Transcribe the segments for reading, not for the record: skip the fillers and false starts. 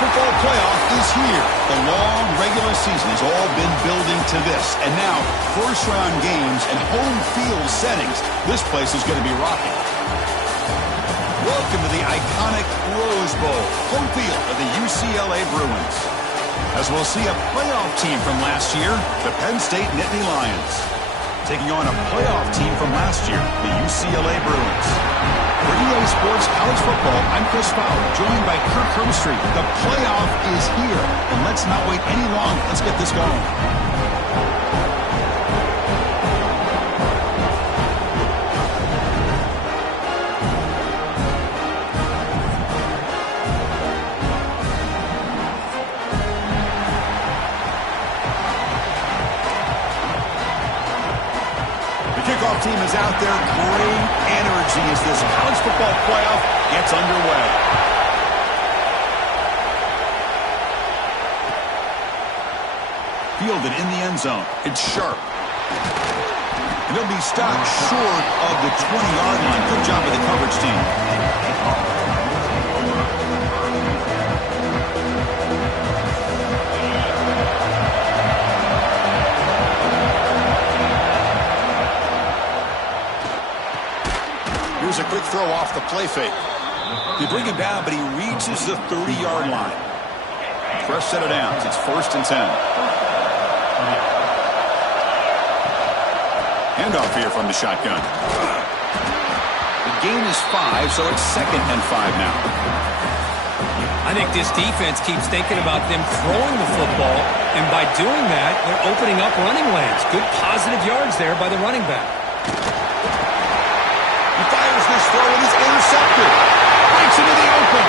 football playoff is here. The long regular season has all been building to this. And now, first-round games and home field settings. This place is going to be rocking. Welcome to the iconic Rose Bowl, home field of the UCLA Bruins. As we'll see a playoff team from last year, the Penn State Nittany Lions, taking on a playoff team from last year, the UCLA Bruins. For EA Sports College Football, I'm Chris Fowler, joined by Kirk Herbstreit. The playoff is here, and let's not wait any longer. Let's get this going. Kickoff team is out there. Great energy as this college football playoff gets underway. Fielded in the end zone. It's Sharp. And he'll be stopped short of the 20-yard line. Good job by the coverage team. Here's a quick throw off the play fake. You bring him down, but he reaches the 30-yard line. Fresh set of downs. It's 1st and 10. Handoff here from the shotgun. The gain is 5, so it's 2nd and 5 now. I think this defense keeps thinking about them throwing the football, and by doing that, they're opening up running lanes. Good positive yards there by the running back. This throw and is intercepted. Breaks into the open.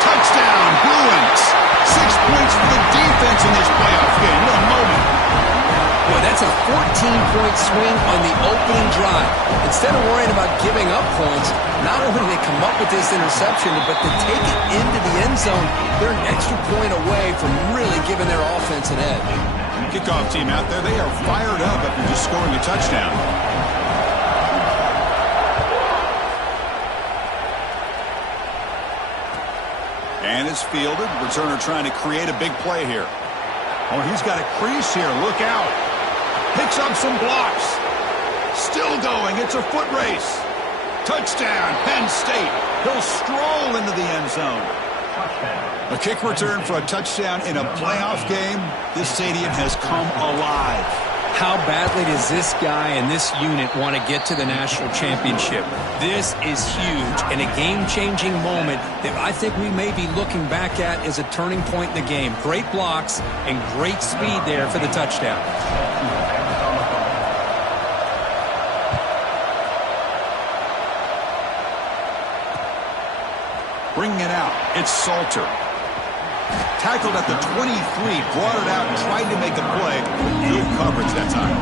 Touchdown, Bruins. 6 points for the defense in this playoff game. What a moment. Boy, that's a 14-point swing on the opening drive. Instead of worrying about giving up points, not only do they come up with this interception, but to take it into the end zone, they're an extra point away from really giving their offense an edge. Kickoff team out there, they are fired up after just scoring a touchdown. And it's fielded. Returner trying to create a big play here. Oh, he's got a crease here. Look out. Picks up some blocks. Still going. It's a foot race. Touchdown, Penn State. He'll stroll into the end zone. A kick return for a touchdown in a playoff game. This stadium has come alive. How badly does this guy and this unit want to get to the national championship? This is huge and a game-changing moment that I think we may be looking back at as a turning point in the game. Great blocks and great speed there for the touchdown. Bringing it out, it's Salter. Tackled at the 23, brought it out, and tried to make a play. Good coverage that time.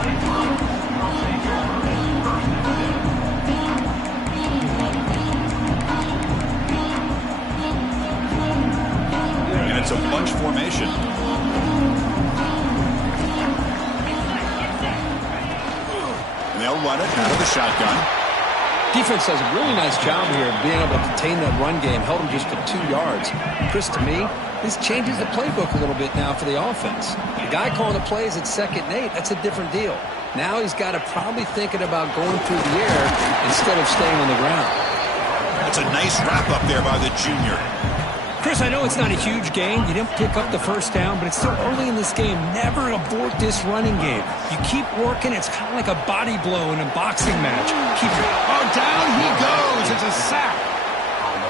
And it's a bunch formation. And they'll run it out of the shotgun. Defense does a really nice job here of being able to contain that run game. Held them just to 2 yards. Chris, to me, this changes the playbook a little bit now for the offense. The guy calling the plays at 2nd and 8, that's a different deal. Now he's got to probably thinking about going through the air instead of staying on the ground. That's a nice wrap up there by the junior. Chris, I know it's not a huge gain. You didn't pick up the first down, but it's still early in this game. Never abort this running game. You keep working. It's kind of like a body blow in a boxing match. Oh, down he goes. It's a sack.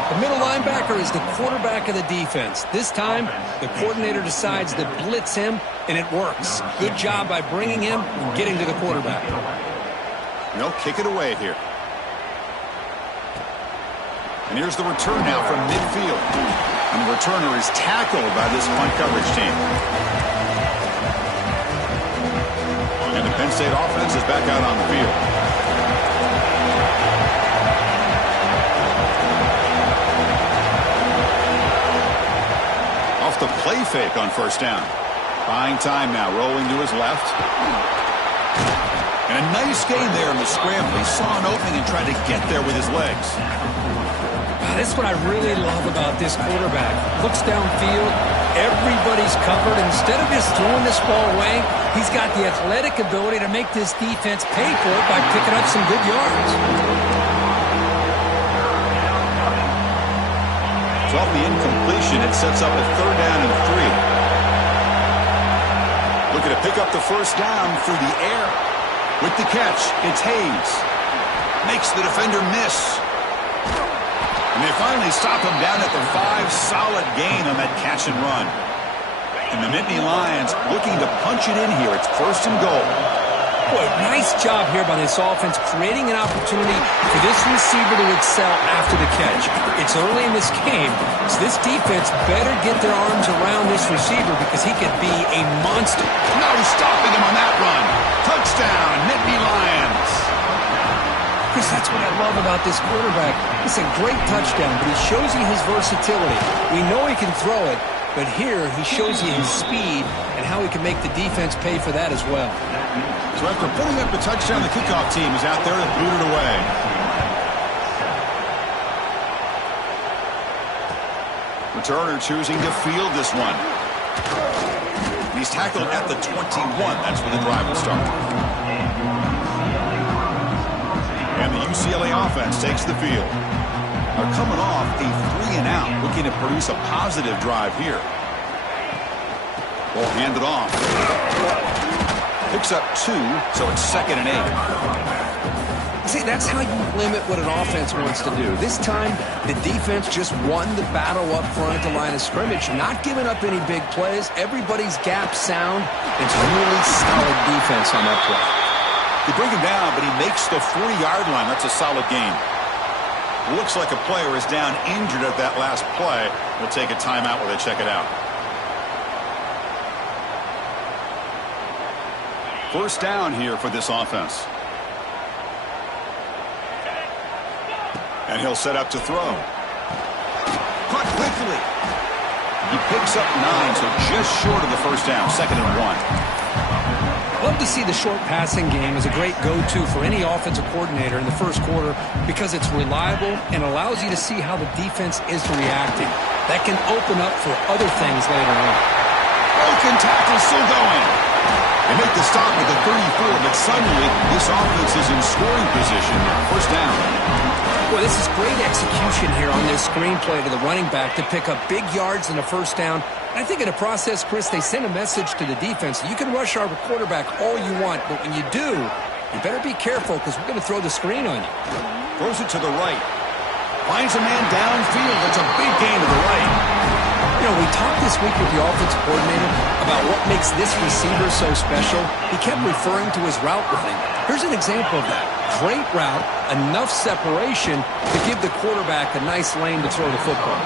The middle linebacker is the quarterback of the defense. This time, the coordinator decides to blitz him, and it works. Good job by bringing him and getting to the quarterback. They'll kick it away here. And here's the return now from midfield. And the returner is tackled by this punt coverage team. And the Penn State offense is back out on the field. Off the play fake on first down. Buying time now, rolling to his left. And a nice gain there in the scramble. He saw an opening and tried to get there with his legs. This is what I really love about this quarterback. Looks downfield, everybody's covered. Instead of just throwing this ball away, he's got the athletic ability to make this defense pay for it by picking up some good yards. So off the incompletion, it sets up a 3rd down and 3. Looking to pick up the 1st down through the air. With the catch, it's Hayes. Makes the defender miss. And they finally stop him down at the 5. Solid gain on that catch and run. And the Nittany Lions looking to punch it in here. It's 1st and goal. Boy, nice job here by this offense, creating an opportunity for this receiver to excel after the catch. It's early in this game, so this defense better get their arms around this receiver because he could be a monster. No stopping him on that run. Touchdown, Nittany Lions. Chris, that's what I love about this quarterback. It's a great touchdown, but he shows you his versatility. We know he can throw it, but here he shows you his speed and how he can make the defense pay for that as well. So after putting up the touchdown, the kickoff team is out there to boot it away. Returner choosing to field this one. He's tackled at the 21. That's where the drive will start. And the UCLA offense takes the field. They're coming off a 3-and-out, looking to produce a positive drive here. Ball handed off. Picks up 2, so it's 2nd and 8. See, that's how you limit what an offense wants to do. This time, the defense just won the battle up front at the line of scrimmage, not giving up any big plays. Everybody's gap sound. It's really solid defense on that play. They bring him down, but he makes the 40-yard line. That's a solid gain. Looks like a player is down injured at that last play. We'll take a timeout while they check it out. 1st down here for this offense. And he'll set up to throw. Caught quickly. He picks up 9, so just short of the 1st down. 2nd and 1. Love to see the short passing game as a great go-to for any offensive coordinator in the 1st quarter because it's reliable and allows you to see how the defense is reacting. That can open up for other things later on. Broken tackle still going. They make the stop with the 34, but suddenly this offense is in scoring position. 1st down. Boy, this is great execution here on this screenplay to the running back to pick up big yards in the 1st down. I think in the process, Chris, they send a message to the defense. You can rush our quarterback all you want, but when you do, you better be careful because we're going to throw the screen on you. Throws it to the right. Finds a man downfield. It's a big gain to the right. You know, we talked this week with the offensive coordinator about what makes this receiver so special. He kept referring to his route running. Here's an example of that. Great route, enough separation to give the quarterback a nice lane to throw the football.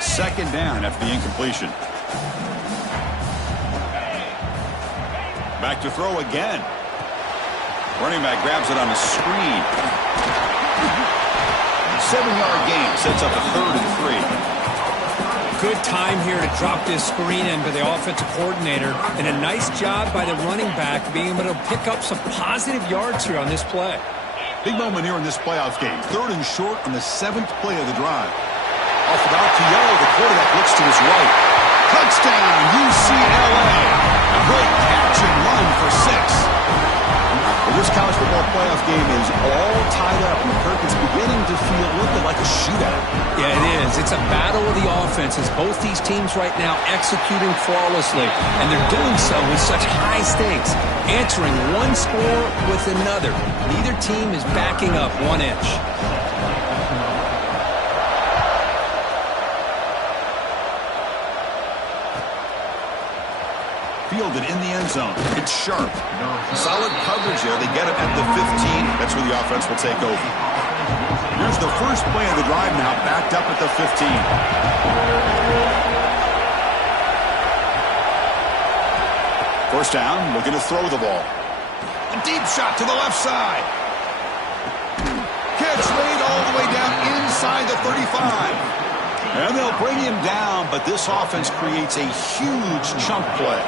Second down after the incompletion. Back to throw again. Running back grabs it on a screen. 7-yard gain sets up a 3rd and 3. Good time here to drop this screen in by the offensive coordinator, and a nice job by the running back being able to pick up some positive yards here on this play. Big moment here in this playoff game. 3rd and short on the 7th play of the drive. Off of RPO, the quarterback looks to his right. Touchdown, UCLA. A great catch and run for 6. Well, this college football playoff game is all tied up, and Kirk is beginning to feel a little bit like a shootout. Yeah, it is. It's a battle of the offenses. Both these teams right now executing flawlessly, and they're doing so with such high stakes, answering one score with another. Neither team is backing up 1 inch. Fielded in the end zone. It's sharp. Solid coverage there. They get it at the 15. That's where the offense will take over. Here's the first play of the drive now, backed up at the 15. First down, looking to throw the ball. A deep shot to the left side. Catch made all the way down inside the 35. And they'll bring him down, but this offense creates a huge chunk play.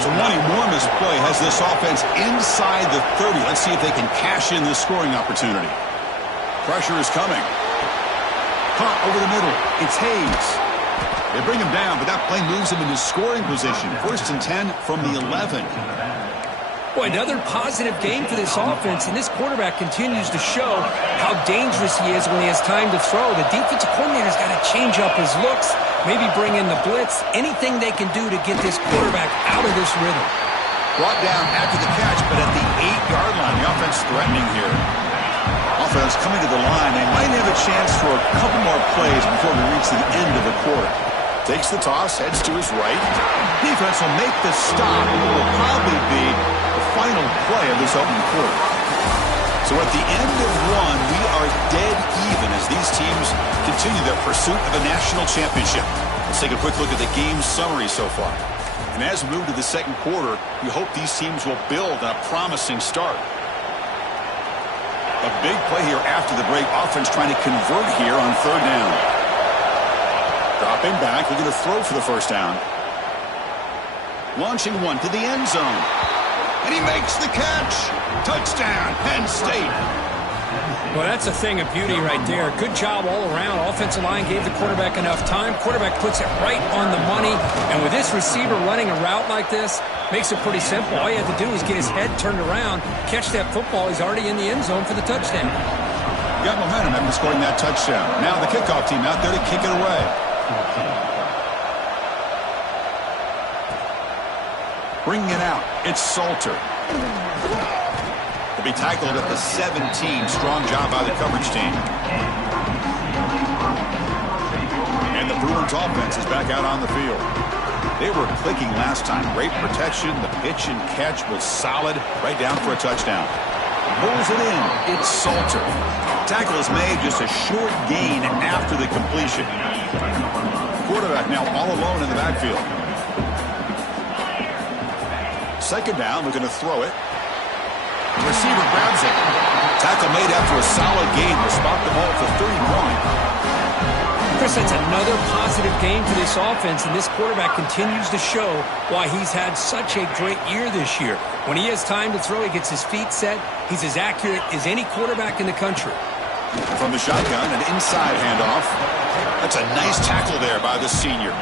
So one enormous play has this offense inside the 30. Let's see if they can cash in this scoring opportunity. Pressure is coming. Caught over the middle. It's Hayes. They bring him down, but that play moves him into scoring position. 1st and 10 from the 11. Boy, another positive game for this offense, and this quarterback continues to show how dangerous he is when he has time to throw. The defensive coordinator's got to change up his looks, maybe bring in the blitz, anything they can do to get this quarterback out of this rhythm. Brought down after the catch, but at the 8-yard line, the offense threatening here. Offense coming to the line. They might have a chance for a couple more plays before we reach the end of the quarter. Takes the toss, heads to his right. Defense will make the stop, and it will probably be the final play of this opening quarter. So at the end of one, we are dead even as these teams continue their pursuit of a national championship. Let's take a quick look at the game summary so far. And as we move to the second quarter, we hope these teams will build on a promising start. A big play here after the break. Offense trying to convert here on 3rd down. Dropping back, looking to throw for the 1st down. Launching one to the end zone. And he makes the catch. Touchdown, Penn State. Well, that's a thing of beauty right there. Good job all around. Offensive line gave the quarterback enough time. Quarterback puts it right on the money. And with this receiver running a route like this, makes it pretty simple. All you have to do is get his head turned around, catch that football. He's already in the end zone for the touchdown. Got momentum after scoring that touchdown. Now the kickoff team out there to kick it away. Bringing it out, it's Salter. He'll be tackled at the 17. Strong job by the coverage team. And the Bruins offense is back out on the field. They were clicking last time. Great protection. The pitch and catch was solid. Right down for a touchdown. Pulls it in. It's Salter. Tackle is made, just a short gain after the completion. Quarterback now all alone in the backfield. 2nd down, we're going to throw it. The receiver grabs it. Tackle made after a solid gain to spot the ball for 31. Chris, that's another positive game for this offense, and this quarterback continues to show why he's had such a great year this year. When he has time to throw, he gets his feet set. He's as accurate as any quarterback in the country. From the shotgun, an inside handoff. That's a nice tackle there by the senior.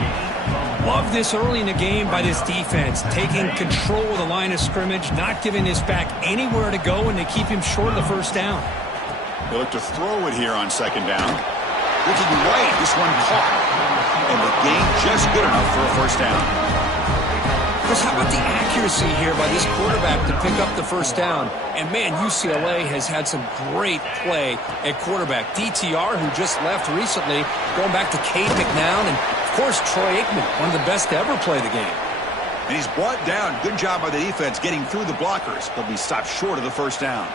Love this early in the game by this defense, taking control of the line of scrimmage, not giving this back anywhere to go, and they keep him short of the 1st down. They look to throw it here on 2nd down. Looking right, this one caught. And the gain just good enough for a 1st down. Chris, how about the accuracy here by this quarterback to pick up the 1st down? And, man, UCLA has had some great play at quarterback. DTR, who just left recently, going back to Cade McNown, and, of course, Troy Aikman, one of the best to ever play the game. And he's brought down. Good job by the defense getting through the blockers. He'll be stopped short of the 1st down.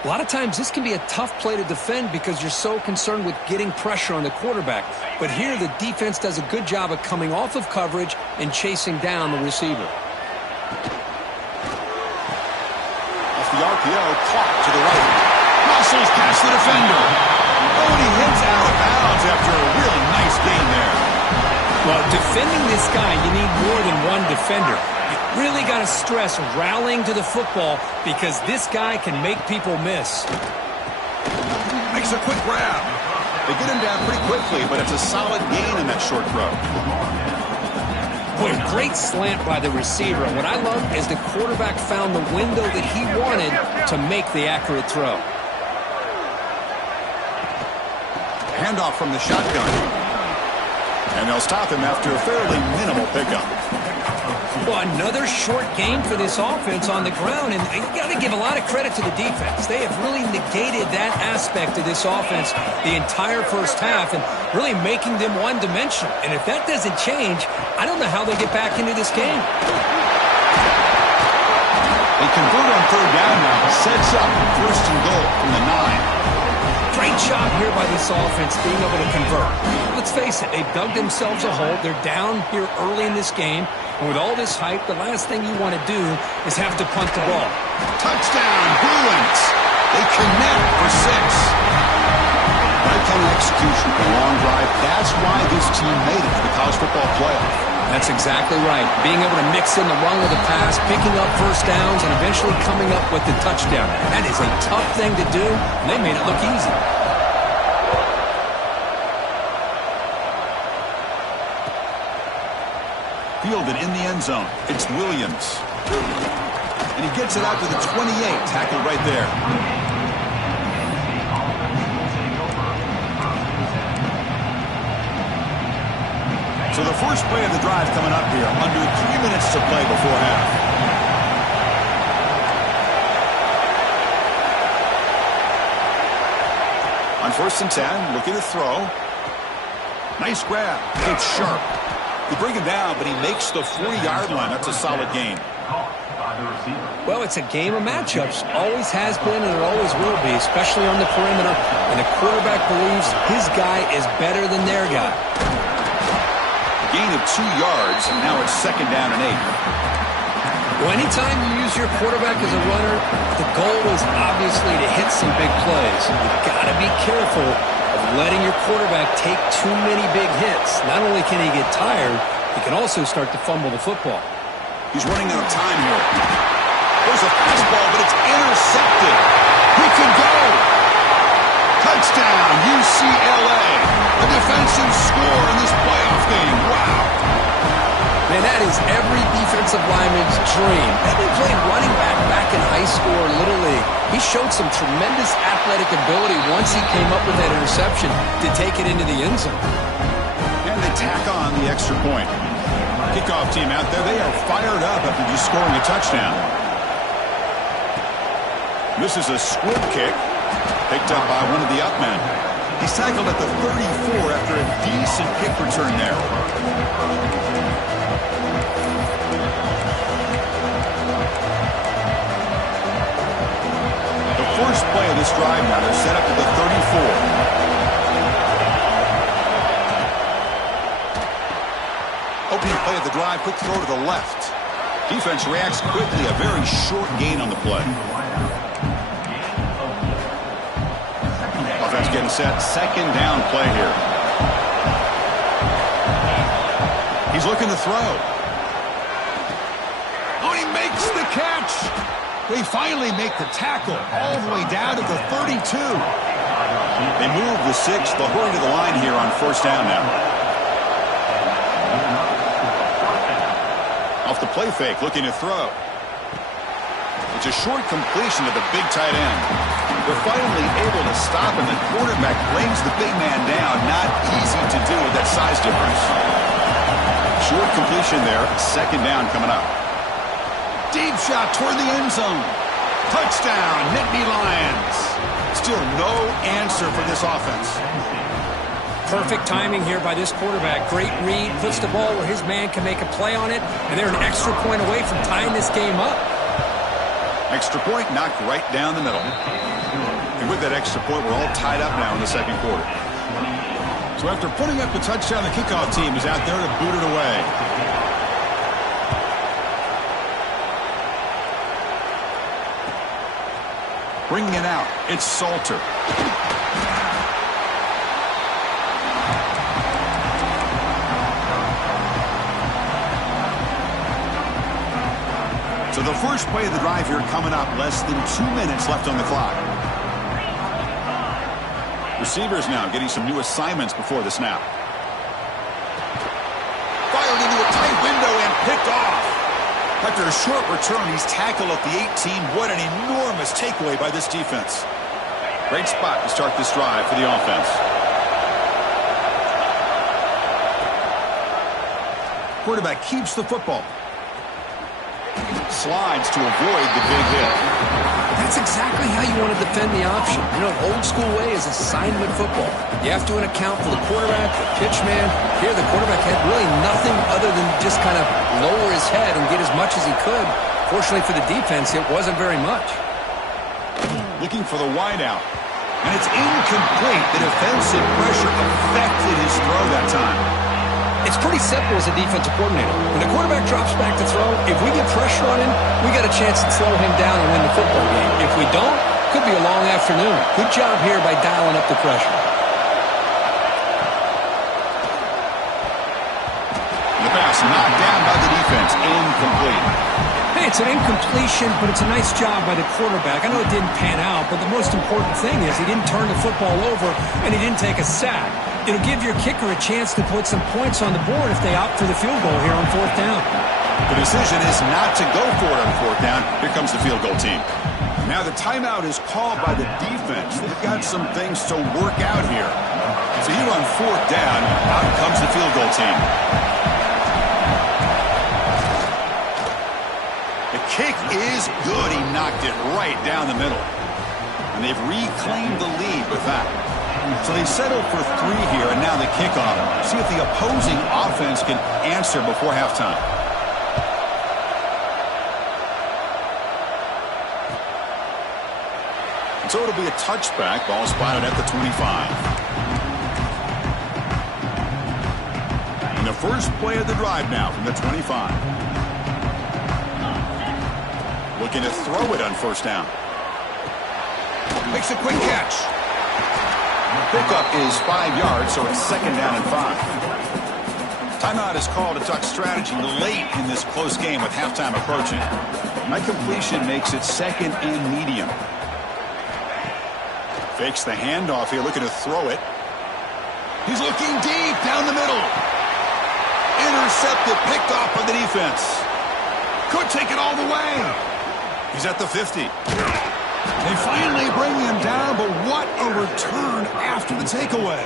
A lot of times this can be a tough play to defend because you're so concerned with getting pressure on the quarterback. But here the defense does a good job of coming off of coverage and chasing down the receiver. Off the RPO, caught to the right. Muscles past the defender. Oh, and he hits out of bounds after a really nice gain there. Well, defending this guy, you need more than one defender. You really got to stress rallying to the football because this guy can make people miss. Makes a quick grab. They get him down pretty quickly, but it's a solid gain in that short throw. Boy, great slant by the receiver. And what I love is the quarterback found the window that he wanted to make the accurate throw. Handoff from the shotgun. And they'll stop him after a fairly minimal pickup. Well, another short game for this offense on the ground, and you got to give a lot of credit to the defense. They have really negated that aspect of this offense the entire 1st half and really making them one-dimensional. And if that doesn't change, I don't know how they get back into this game. They convert on 3rd down now. Sets up 1st and goal from the 9. Great job here by this offense being able to convert. Let's face it, they've dug themselves a hole. They're down here early in this game. And with all this hype, the last thing you want to do is have to punt the ball. Touchdown, Bruins. They connect for 6. That comes Excellent execution. A long drive. That's why this team made it to the college football playoff. That's exactly right. Being able to mix in the run with the pass, picking up first downs, and eventually coming up with the touchdown. That is a tough thing to do, and they made it look easy. Fielded in the end zone. It's Williams. And he gets it out to the 28. Tackled right there. So the first play of the drive coming up here. Under 3 minutes to play before half. On 1st and 10, looking to throw. Nice grab. It's sharp. You bring him down, but he makes the 40-yard line. That's a solid gain. Well, it's a game of matchups. Always has been, and it always will be, especially on the perimeter. And the quarterback believes his guy is better than their guy. Gain of 2 yards, and now it's 2nd down and 8. Well, anytime you use your quarterback as a runner, the goal is obviously to hit some big plays. You've got to be careful of letting your quarterback take too many big hits. Not only can he get tired, he can also start to fumble the football. He's running out of time here. There's a fastball, but it's intercepted. He can go. Touchdown, UCLA. A defensive score in this playoff game. Wow. Man, that is every defensive lineman's dream. He played running back in high school or Little League. He showed some tremendous athletic ability once he came up with that interception to take it into the end zone. And they tack on the extra point. Kickoff team out there, they are fired up after just scoring a touchdown. This is a squib kick, picked up by one of the up men. He's tackled at the 34 after a decent kick return there. The first play of this drive now, they're set up at the 34. Opening play of the drive, quick throw to the left. Defense reacts quickly, a very short gain on the play. Offense getting set, 2nd down play here. He's looking to throw. Oh, he makes the catch. They finally make the tackle all the way down to the 32. They move the 6. They'll hurry to the line here on 1st down now. Off the play fake, looking to throw. It's a short completion to the big tight end. They're finally able to stop him. The quarterback brings the big man down. Not easy to do with that size difference. Short completion there. 2nd down coming up. Deep shot toward the end zone. Touchdown, Nittany Lions. Still no answer for this offense. Perfect timing here by this quarterback. Great read, puts the ball where his man can make a play on it, and they're an extra point away from tying this game up. Extra point knocked right down the middle. And with that extra point, we're all tied up now in the 2nd quarter. So after putting up the touchdown, the kickoff team is out there to boot it away. Bringing it out, it's Salter. So the first play of the drive here coming up, less than 2 minutes left on the clock. Receivers now getting some new assignments before the snap. Fired into a tight window and picked off. After a short return, he's tackled at the 18. What an enormous takeaway by this defense. Great spot to start this drive for the offense. Quarterback keeps the football. Slides to avoid the big hit. That's exactly how you want to defend the option. You know, old school way is assignment football. You have to account for the quarterback, the pitch man. Here, the quarterback had really nothing other than just kind of lower his head and get as much as he could. Fortunately for the defense, it wasn't very much. Looking for the wideout. And it's incomplete. The defensive pressure affected his throw that time. It's pretty simple as a defensive coordinator. When the quarterback drops back to throw, if we get pressure on him, we got a chance to slow him down and win the football game. If we don't, could be a long afternoon. Good job here by dialing up the pressure. pass knocked down by the defense. Incomplete. Hey, it's an incompletion, but it's a nice job by the quarterback. I know it didn't pan out, but the most important thing is he didn't turn the football over and he didn't take a sack. It'll give your kicker a chance to put some points on the board if they opt for the field goal here on 4th down. The decision is not to go for it on 4th down. Here comes the field goal team. Now the timeout is called by the defense. They've got some things to work out here. So here on 4th down, out comes the field goal team. The kick is good. He knocked it right down the middle. And they've reclaimed the lead with that. So they settled for 3 here, and now the kickoff. See if the opposing offense can answer before halftime. So it'll be a touchback. Ball spotted at the 25. And the first play of the drive now from the 25. Looking to throw it on 1st down. Makes a quick catch. Pickup is 5 yards, so it's 2nd down and 5. Timeout is called to talk strategy late in this close game with halftime approaching. My completion makes it 2nd and medium. Fakes the handoff here, looking to throw it. He's looking deep down the middle. Intercepted, picked off by the defense. Could take it all the way. He's at the 50. They finally bring him down, but what a return after the takeaway.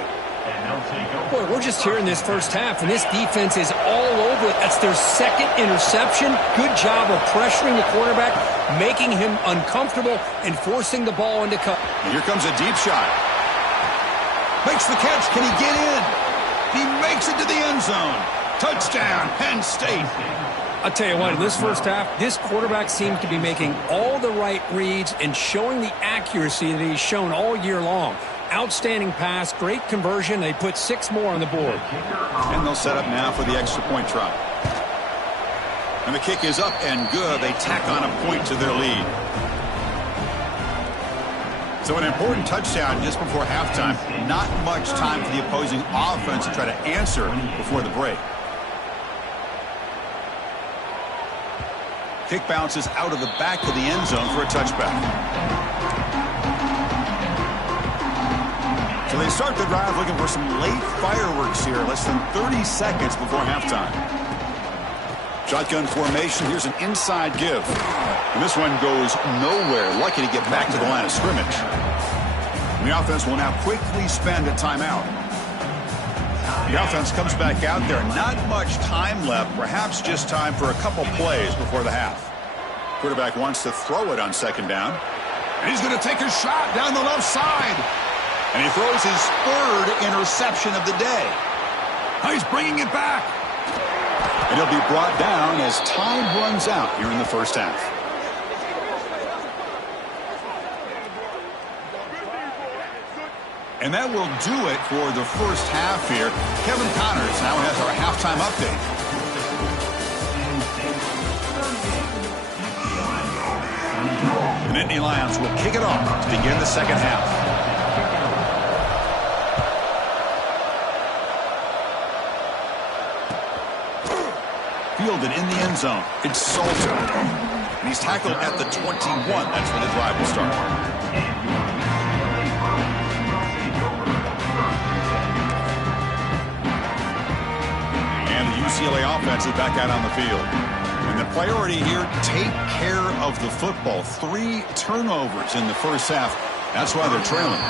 Boy, we're just here in this first half, and this defense is all over it. That's their 2nd interception. Good job of pressuring the quarterback, making him uncomfortable, and forcing the ball into cut. Here comes a deep shot. Makes the catch. Can he get in? He makes it to the end zone. Touchdown, Penn State. I'll tell you what, in this first half, this quarterback seems to be making all the right reads and showing the accuracy that he's shown all year long. Outstanding pass, great conversion. They put 6 more on the board. And they'll set up now for the extra point try. And the kick is up and good. They tack on a point to their lead. So an important touchdown just before halftime. Not much time for the opposing offense to try to answer before the break. Kick bounces out of the back of the end zone for a touchback. So they start the drive looking for some late fireworks here, less than 30 seconds before halftime. Shotgun formation. Here's an inside give. And this one goes nowhere. Lucky to get back to the line of scrimmage. And the offense will now quickly spend a timeout. The offense comes back out there. Not much time left. Perhaps just time for a couple plays before the half. Quarterback wants to throw it on 2nd down. And he's going to take a shot down the left side. And he throws his 3rd interception of the day. He's bringing it back. And he'll be brought down as time runs out here in the first half. And that will do it for the first half here. Kevin Connors now has our halftime update. The Nittany Lions will kick it off to begin the second half. Fielded in the end zone. It's Salter. And he's tackled at the 21. That's where the drive will start. And the UCLA offense is back out on the field. And the priority here, take care of the football. 3 turnovers in the first half. That's why they're trailing.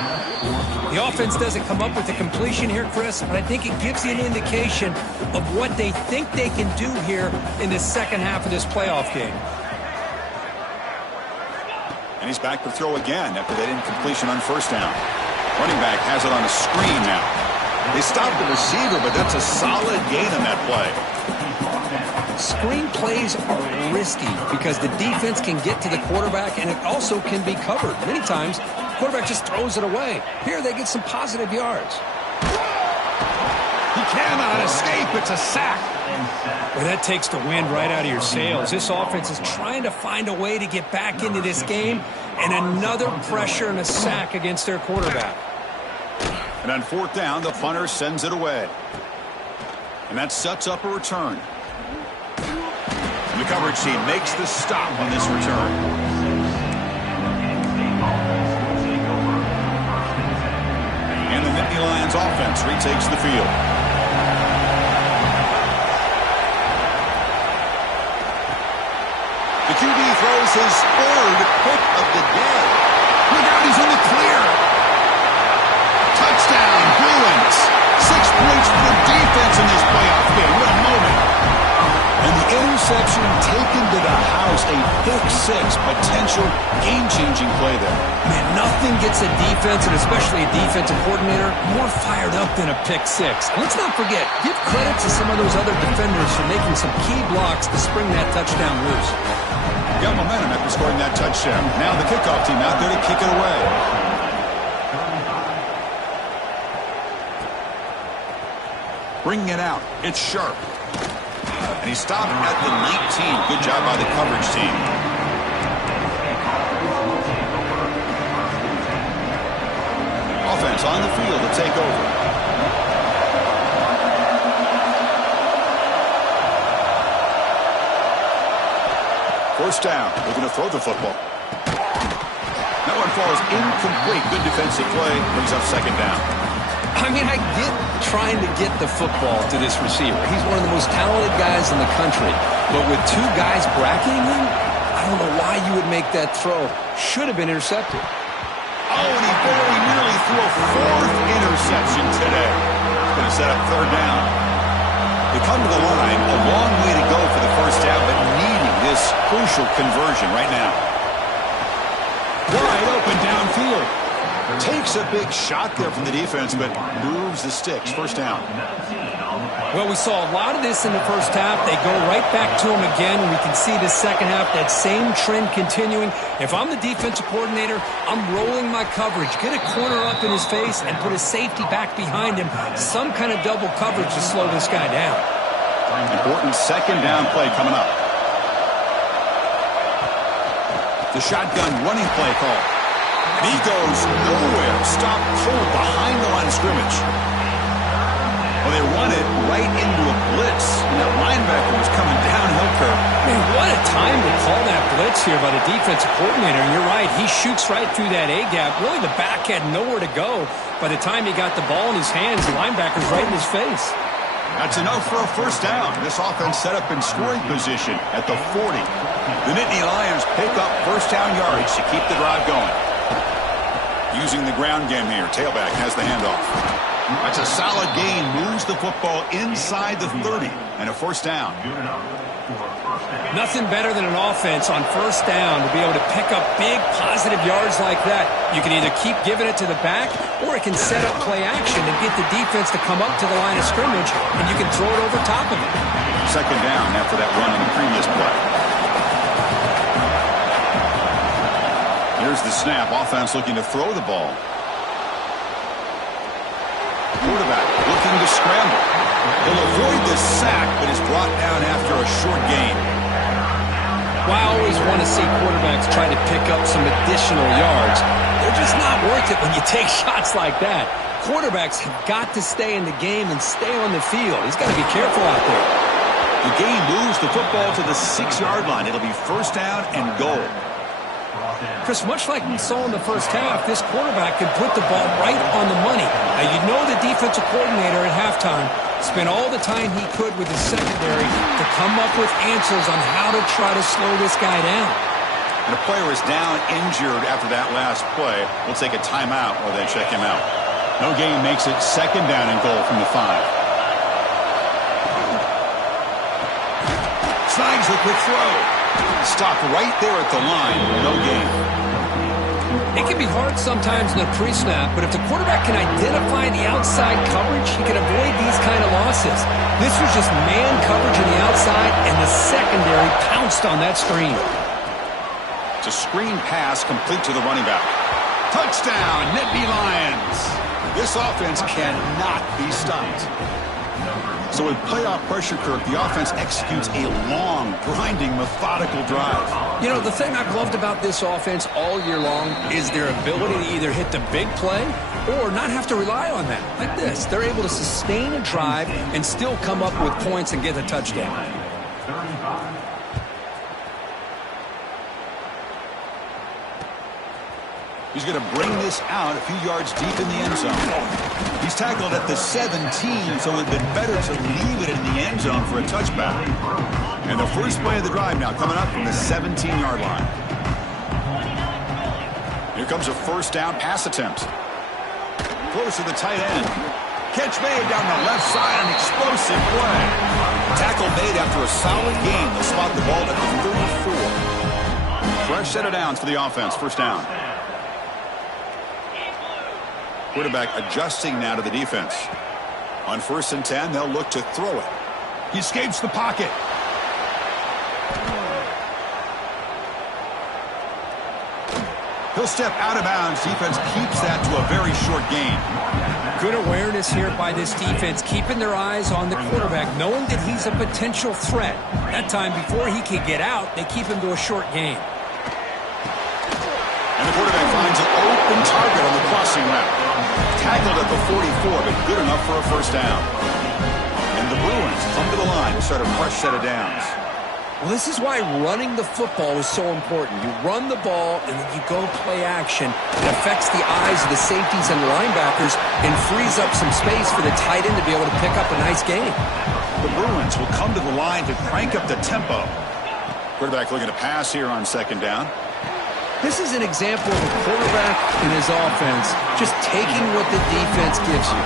The offense doesn't come up with a completion here, Chris, but I think it gives you an indication of what they think they can do here in the second half of this playoff game. And he's back to throw again after that incompletion on 1st down. Running back has it on a screen now. They stopped the receiver, but that's a solid gain on that play. Screen plays are risky because the defense can get to the quarterback and it also can be covered. Many times, the quarterback just throws it away. Here they get some positive yards. He cannot escape. It's a sack. Well, that takes the wind right out of your sails. This offense is trying to find a way to get back into this game, and another pressure and a sack against their quarterback. And on 4th down, the punter sends it away. And that sets up a return. And the coverage team makes the stop on this return. And the Nittany Lions offense retakes the field. The QB throws his third pick of the day. Look out, he's in the clear. Touchdown, Bruins. 6 points for the defense in this playoff game. What a moment. And the interception taken to the house. A pick-6 potential game-changing play there. Man, nothing gets a defense, and especially a defensive coordinator, more fired up than a pick-6. And let's not forget, give credit to some of those other defenders for making some key blocks to spring that touchdown loose. Got momentum after scoring that touchdown. Now the kickoff team out there to kick it away. Bringing it out. It's Sharp. And he stopped at the 19. Good job by the coverage team. Offense on the field to take over. First down. Looking to throw the football. That one falls incomplete. Good defensive play. Brings up second down. I mean, I get trying to get the football to this receiver. He's one of the most talented guys in the country. But with two guys bracketing him, I don't know why you would make that throw. Should have been intercepted. Oh, and he very nearly threw a fourth interception today. It's going to set up third down. They come to the line, a long way to go for the first down, but needing this crucial conversion right now. Wide open downfield. Takes a big shot there from the defense, but moves the sticks. First down. Well, we saw a lot of this in the first half. They go right back to him again, and we can see the second half, that same trend continuing. If I'm the defensive coordinator, I'm rolling my coverage. Get a corner up in his face and put a safety back behind him. Some kind of double coverage to slow this guy down. Important second down play coming up. The shotgun running play call. And he goes nowhere. Stop cold behind the line of scrimmage. Well, they run it right into a blitz. And that linebacker was coming downhill curve. Man, what a time to call that blitz here by the defensive coordinator. And you're right, he shoots right through that A-gap. Really, the back had nowhere to go. By the time he got the ball in his hands, the linebacker's right in his face. That's enough for a first down. This offense set up in scoring position at the 40. The Nittany Lions pick up first down yardage to keep the drive going. Using the ground game here. Tailback has the handoff. That's a solid gain. Moves the football inside the 30. And a first down. Nothing better than an offense on first down to be able to pick up big positive yards like that. You can either keep giving it to the back, or it can set up play action and get the defense to come up to the line of scrimmage, and you can throw it over top of it. Second down after that run on the previous play. Here's the snap. Offense looking to throw the ball. Quarterback looking to scramble. He'll avoid the sack, but is brought down after a short gain. Well, I always want to see quarterbacks try to pick up some additional yards. They're just not worth it when you take shots like that. Quarterbacks have got to stay in the game and stay on the field. He's got to be careful out there. The game moves the football to the 6-yard line. It'll be first down and goal. Chris, much like we saw in the first half, this quarterback can put the ball right on the money. Now, you know the defensive coordinator at halftime spent all the time he could with his secondary to come up with answers on how to try to slow this guy down. And a player is down injured after that last play. We'll take a timeout while they check him out. No gain makes it second down and goal from the 5. Snags the quick throw. Stopped right there at the line. No gain. It can be hard sometimes in a pre-snap, but if the quarterback can identify the outside coverage, he can avoid these kind of losses. This was just man coverage on the outside, and the secondary pounced on that screen. It's a screen pass complete to the running back. Touchdown, Nittany Lions. This offense cannot be stopped. So with playoff pressure, Kirk, the offense executes a long, grinding, methodical drive. You know, the thing I've loved about this offense all year long is their ability to either hit the big play or not have to rely on that. Like this, they're able to sustain a drive and still come up with points and get a touchdown. He's going to bring this out a few yards deep in the end zone. He's tackled at the 17, so it would have been better to leave it in the end zone for a touchback. And the first play of the drive now coming up from the 17-yard line. Here comes a first down pass attempt. Close to the tight end. Catch made down the left side, an explosive play. Tackle made after a solid gain. They'll spot the ball at the 34. Fresh set of downs for the offense. First down. Quarterback adjusting now to the defense. On 1st and 10, they'll look to throw it. He escapes the pocket. He'll step out of bounds. Defense keeps that to a very short gain. Good awareness here by this defense, keeping their eyes on the quarterback, knowing that he's a potential threat. That time, before he can get out, they keep him to a short gain. And the quarterback finds an open target on the crossing route. Tackled at the 44, but good enough for a first down. And the Bruins come to the line to start a fresh set of downs. Well, this is why running the football is so important. You run the ball, and then you go play action. It affects the eyes of the safeties and the linebackers and frees up some space for the tight end to be able to pick up a nice gain. The Bruins will come to the line to crank up the tempo. Quarterback looking to pass here on 2nd down. This is an example of a quarterback in his offense just taking what the defense gives you.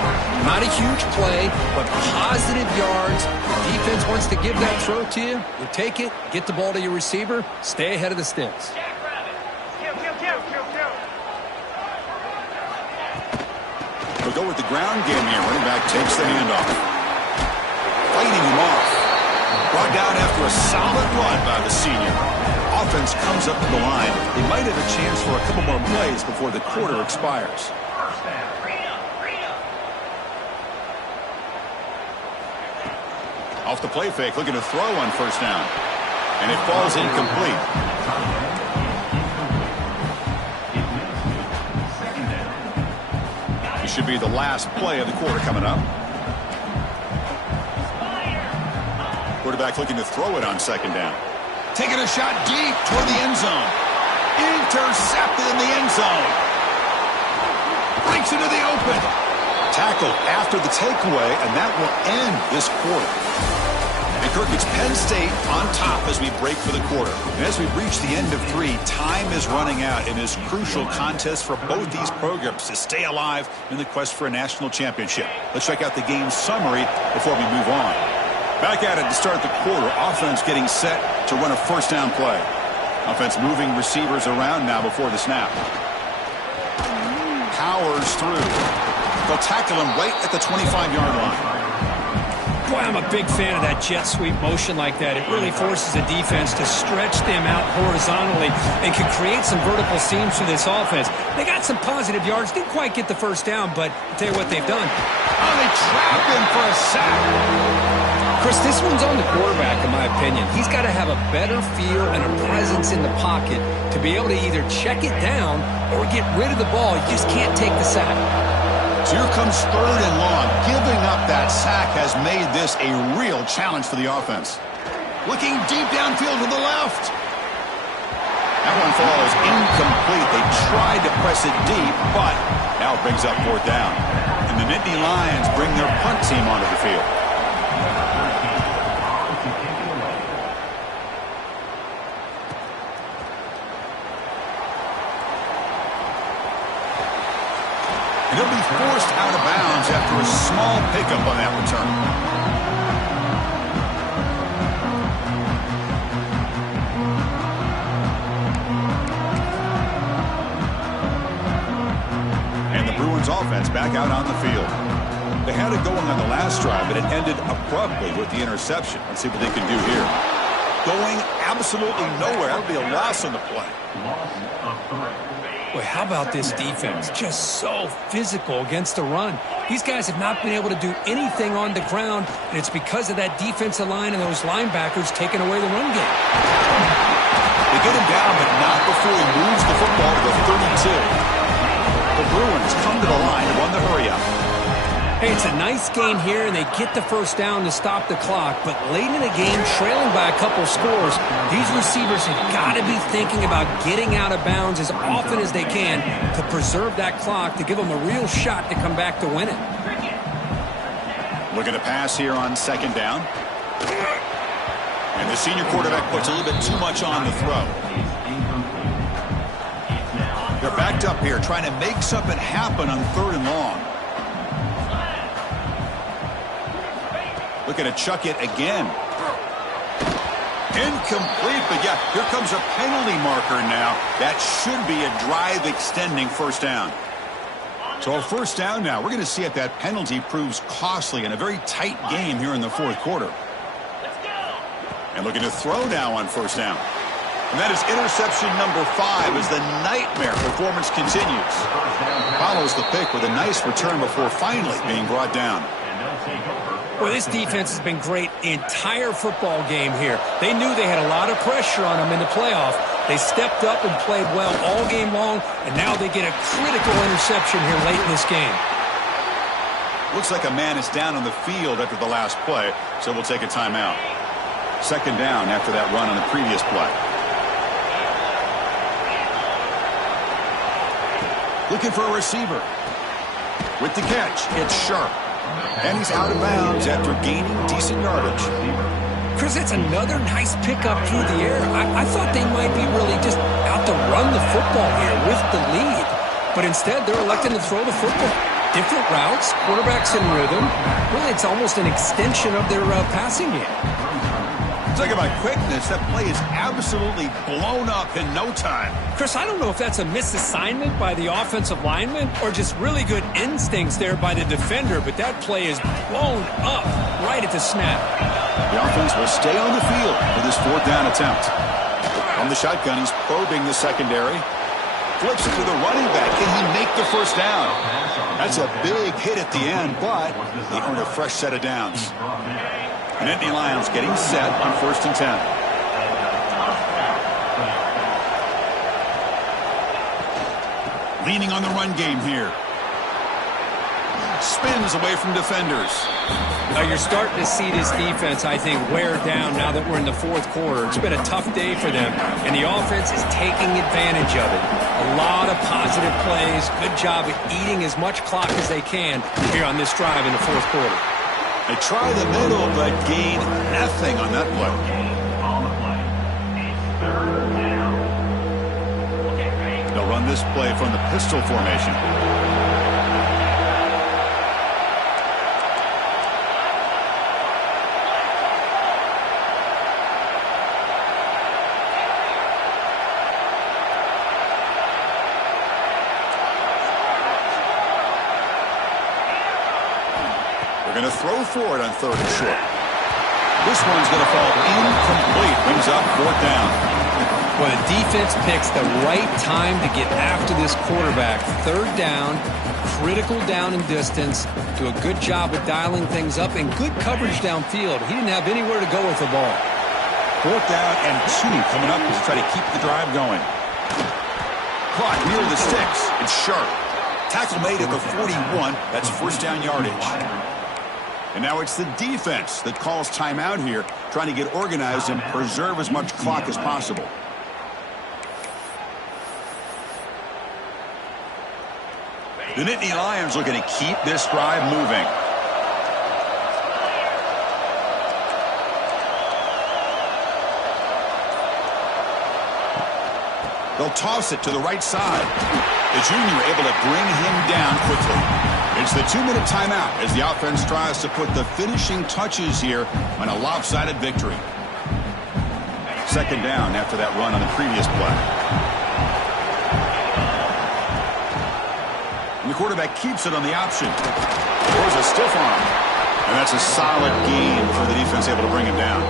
Not a huge play, but positive yards. The defense wants to give that throw to you. You take it, get the ball to your receiver, stay ahead of the sticks. We'll go with the ground game here. Running back takes the handoff. Fighting him off. Brought down after a solid run by the senior. Offense comes up to the line. They might have a chance for a couple more plays before the quarter expires. Off the play fake, looking to throw on 1st down. And it falls incomplete. It should be the last play of the quarter coming up. Quarterback looking to throw it on 2nd down. Taking a shot deep toward the end zone. Intercepted in the end zone. Breaks into the open. Tackled after the takeaway, and that will end this quarter. And Kirk, it's Penn State on top as we break for the quarter. And as we reach the end of 3, time is running out in this crucial contest for both these programs to stay alive in the quest for a national championship. Let's check out the game summary before we move on. Back at it to start the quarter. Offense getting set to run a first down play. Offense moving receivers around now before the snap. Powers through. They'll tackle him right at the 25-yard line. Boy, I'm a big fan of that jet sweep motion like that. It really forces the defense to stretch them out horizontally and can create some vertical seams for this offense. They got some positive yards. Didn't quite get the first down, but I'll tell you what they've done. Oh, they trap him for a sack. Chris, this one's on the quarterback, in my opinion. He's got to have a better feel and a presence in the pocket to be able to either check it down or get rid of the ball. You just can't take the sack. So here comes 3rd and long. Giving up that sack has made this a real challenge for the offense. Looking deep downfield to the left. That one falls incomplete. They tried to press it deep, but now it brings up 4th down. And the Nittany Lions bring their punt team onto the field. And he'll be forced out of bounds after a small pickup on that return. And the Bruins offense back out on the field. They had it going on the last drive, but it ended abruptly with the interception. Let's see what they can do here. going absolutely nowhere. That would be a loss on the play. Boy, how about this defense? Just so physical against the run. These guys have not been able to do anything on the ground, and it's because of that defensive line and those linebackers taking away the run game. They get him down, but not before he moves the football to the 32. The Bruins come to the line to run the hurry-up. Hey, it's a nice game here, and they get the first down to stop the clock. But late in the game, trailing by a couple scores, these receivers have got to be thinking about getting out of bounds as often as they can to preserve that clock, to give them a real shot to come back to win it. Looking to pass here on second down. And the senior quarterback puts a little bit too much on the throw. They're backed up here, trying to make something happen on third and long. Looking to chuck it again. Incomplete, but yeah, here comes a penalty marker now. That should be a drive-extending first down. So a first down now. We're going to see if that penalty proves costly in a very tight game here in the fourth quarter. And looking to throw now on first down. And that is interception number 5 as the nightmare performance continues. Follows the pick with a nice return before finally being brought down. Well, this defense has been great the entire football game here. They knew they had a lot of pressure on them in the playoff. They stepped up and played well all game long, and now they get a critical interception here late in this game. Looks like a man is down on the field after the last play, so we'll take a timeout. Second down after that run on the previous play. Looking for a receiver. With the catch, it's Sharp. And he's out of bounds after gaining decent yardage. Chris, it's another nice pickup through the air. I thought they might be really just out to run the football here with the lead. But instead, they're electing to throw the football. Different routes, quarterbacks in rhythm. Really, it's almost an extension of their passing game. Talk about quickness. That play is absolutely blown up in no time. Chris, I don't know if that's a misassignment by the offensive lineman or just really good instincts there by the defender, but that play is blown up right at the snap. The offense will stay on the field for this fourth down attempt. From the shotgun, he's probing the secondary. Flips it to the running back. Can he make the first down? That's a big hit at the end, but they earn a fresh set of downs. And Nittany Lions getting set on 1st and 10. Leaning on the run game here. Spins away from defenders. Now you're starting to see this defense, I think, wear down now that we're in the fourth quarter. It's been a tough day for them, and the offense is taking advantage of it. A lot of positive plays. Good job at eating as much clock as they can here on this drive in the fourth quarter. They try the middle, but gain nothing on that play. They'll run this play from the pistol formation. Going to throw for it on 3rd and short. This one's going to fall incomplete. Brings up 4th down. Well, the defense picks the right time to get after this quarterback. 3rd down, critical down and distance. Do a good job of dialing things up and good coverage downfield. He didn't have anywhere to go with the ball. 4th down and 2 coming up to try to keep the drive going. Clock near the sticks. It's Sharp. Tackle made at the 41. That's first down yardage. And now it's the defense that calls timeout here, trying to get organized and preserve as much clock as possible. The Nittany Lions looking to keep this drive moving. They'll toss it to the right side. The junior able to bring him down quickly. It's the 2-minute timeout as the offense tries to put the finishing touches here on a lopsided victory. Second down after that run on the previous play. And the quarterback keeps it on the option. Throws a stiff arm. And that's a solid gain for the defense able to bring him down.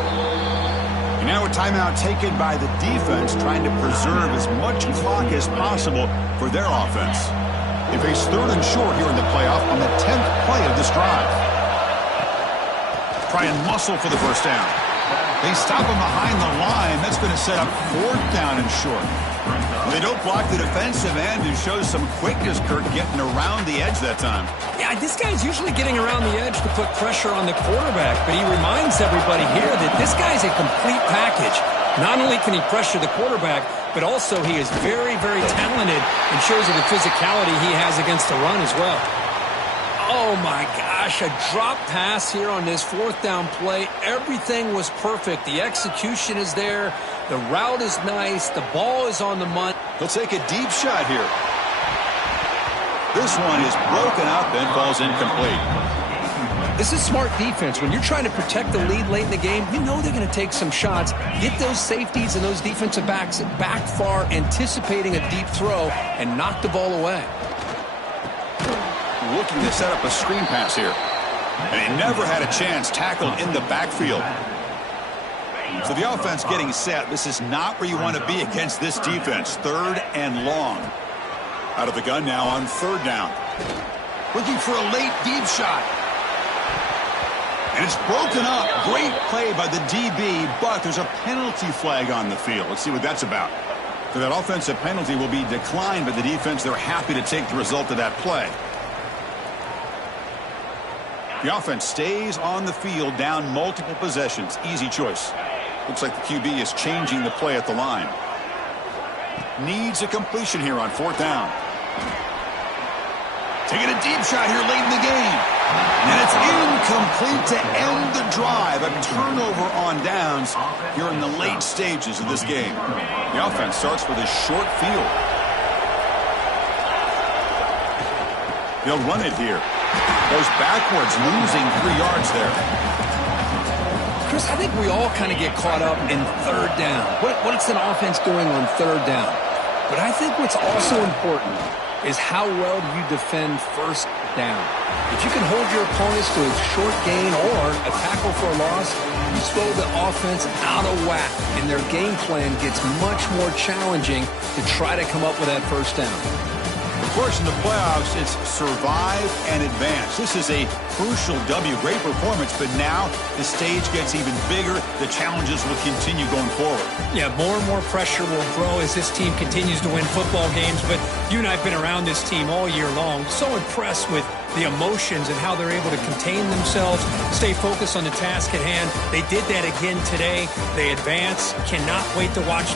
And Now a timeout taken by the defense, trying to preserve as much clock as possible for their offense. They face 3rd and short here in the playoff on the 10th play of this drive. Try and muscle for the first down. They stop him behind the line. That's going to set up 4th down and short. They don't block the defensive end, who shows some quickness, Kirk, getting around the edge that time. Yeah, this guy's usually getting around the edge to put pressure on the quarterback, but he reminds everybody here that this guy's a complete package. Not only can he pressure the quarterback, but also he is very, very talented and shows you the physicality he has against the run as well. Oh, my gosh, a drop pass here on this 4th down play. Everything was perfect. The execution is there. The route is nice. The ball is on the money. He'll take a deep shot here. This one is broken up and falls incomplete. This is smart defense. When you're trying to protect the lead late in the game, you know they're going to take some shots. Get those safeties and those defensive backs back far, anticipating a deep throw, and knock the ball away. Looking to set up a screen pass here. And he never had a chance tackled in the backfield. So the offense getting set. This is not where you want to be against this defense. 3rd and long. Out of the gun now on 3rd down. Looking for a late deep shot. And it's broken up. Great play by the DB, but there's a penalty flag on the field. Let's see what that's about. So that offensive penalty will be declined by the defense. They're happy to take the result of that play. The offense stays on the field, down multiple possessions. Easy choice. Looks like the QB is changing the play at the line. Needs a completion here on 4th down. Taking a deep shot here late in the game. And it's incomplete to end the drive. A turnover on downs here in the late stages of this game. The offense starts with a short field. They'll run it here. Goes backwards, losing 3 yards there. Chris, I think we all kind of get caught up in 3rd down. What's an offense doing on 3rd down? But I think what's also important is how well do you defend 1st down. If you can hold your opponents to a short gain or a tackle for a loss, you throw the offense out of whack, and their game plan gets much more challenging to try to come up with that 1st down. Of course, in the playoffs, it's survive and advance. This is a crucial W. Great performance, but now the stage gets even bigger. The challenges will continue going forward. Yeah, more and more pressure will grow as this team continues to win football games. But you and I have been around this team all year long. So impressed with the emotions and how they're able to contain themselves, stay focused on the task at hand. They did that again today. They advance. Cannot wait to watch